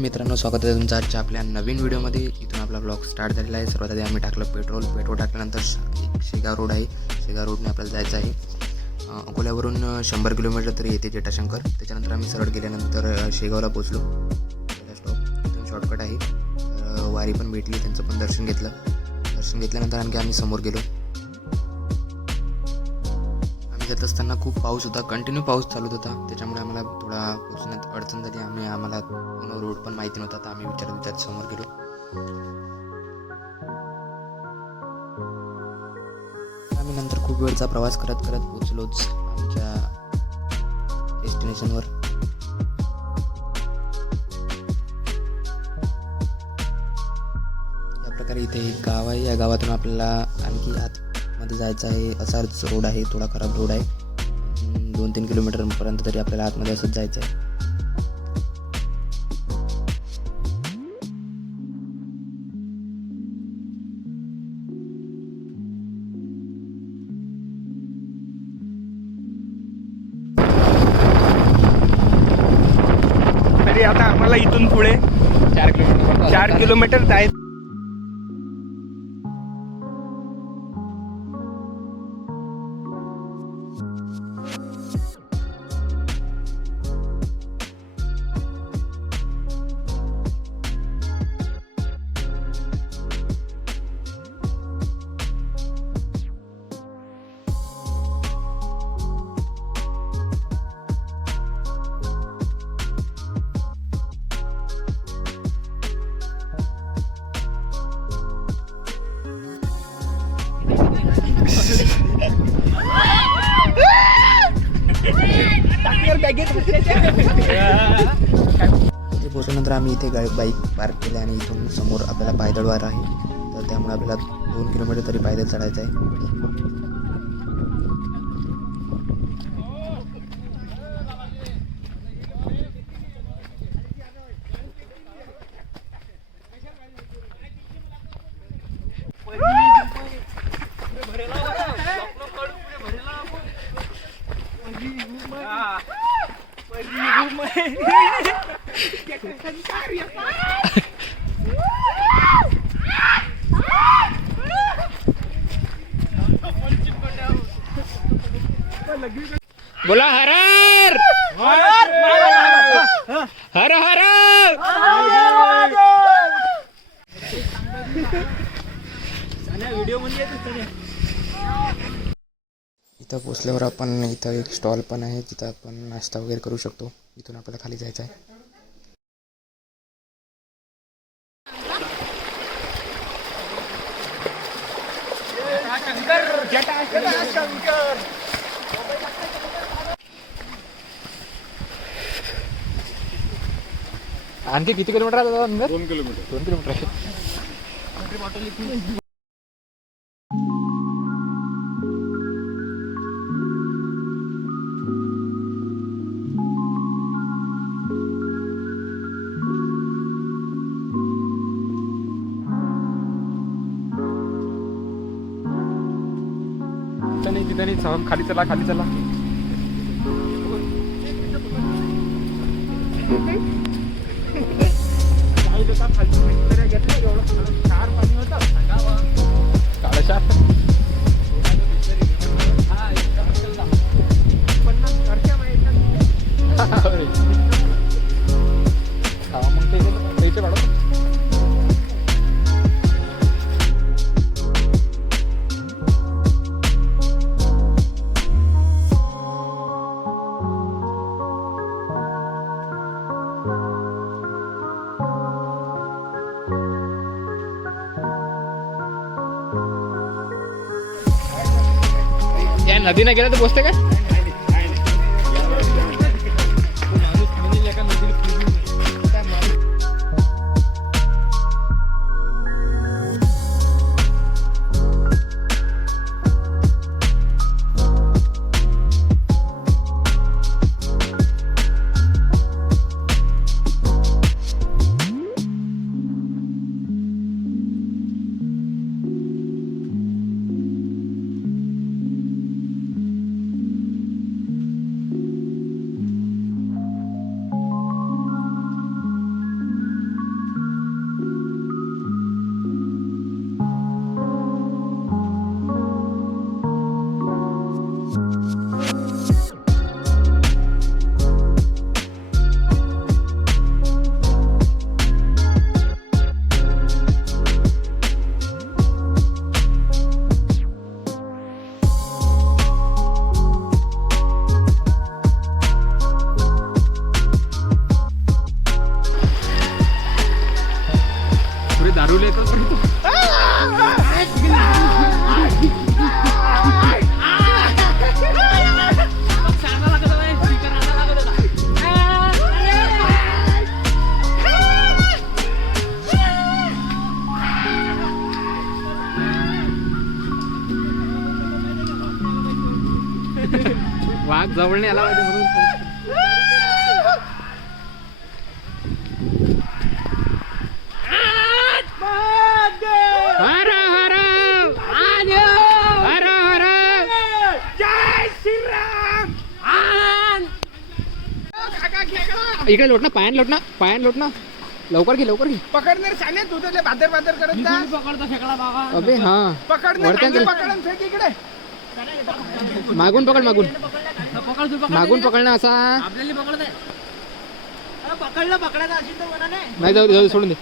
मित्रांनो, स्वागत आहे तुमचं आजच्या आपल्या नवीन व्हिडिओमध्ये. इथून आपला ब्लॉग स्टार्ट झालेला आहे. सर्वात आधी आम्ही टाकलं पेट्रोल टाकल्यानंतर शेगाव रोड आहे. शेगाव रोडने आपल्याला जायचं आहे. अकोल्यावरून 100 किलोमीटर तरी येते जटाशंकर. त्याच्यानंतर आम्ही सरळ गेल्यानंतर शेगावला पोचलो. पहिला स्टॉप इथून शॉर्टकट आहे. तर वारी पण भेटली, त्यांचं पण दर्शन घेतलं. दर्शन घेतल्यानंतर आणखी आम्ही समोर गेलो. जात असताना खूप पाऊस होता, कंटिन्यू पाऊस चालू होता. त्याच्यामुळे आम्हाला थोडा पोचण्यात अडचण झाली. आम्हाला पूर्ण रोड पण माहिती नव्हता. तर आम्ही विचारत समोर गेलो. आम्ही नंतर खूप वेळचा प्रवास करत पोचलोच आमच्या डेस्टिनेशनवर. या प्रकारे इथे एक गाव आहे. या गावातून आपल्याला आणखी आतमध्ये जायचं आहे. असाच रोड आहे, थोडा खराब रोड आहे. 2-3 किलोमीटरपर्यंत तरी आपल्याला आतमध्ये असंच जायचं आहे. तरी आता आम्हाला इथून पुढे 4 किलोमीटर जायचं. इथे पोहोचल्यानंतर आम्ही इथे बाईक पार्क केली आणि इथून समोर आपल्याला पायदळवार आहे. तर त्यामुळे आपल्याला 2 किलोमीटर तरी पायदळ चढायचं आहे. बोला हर हर हर इथं पोचल्यावर आपण इथं एक स्टॉल पण आहे, जिथं आपण नाश्ता वगैरे करू शकतो. इथून आपल्याला खाली जायचं आहे. जटाशंकर आणखी किती किलोमीटर आहे? 2 किलोमीटर. 2 किलोमीटर आहे. तिथे नाही, खाली चला. नदीने गेला तर पोचते का? वाघ जवळ नाही आला पाहिजे म्हणून. हर हर हर हर जय श्रीराम. इकडे लोट ना, पायान लोट ना, लवकर घे पकडणार सांगे तू तर भादर करत जा. अबे हा पकडणार वरती पकड आणि फेक इकडे. मागून पकड, मागून पकड ना असा. नाही जाऊ दे, सोडून दे.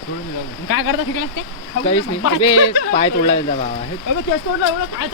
काय करता शिकला ते काहीच नाही. अबे पाय तोडला त्याचा बाबा. अबे तेच तोडलं एवढं काय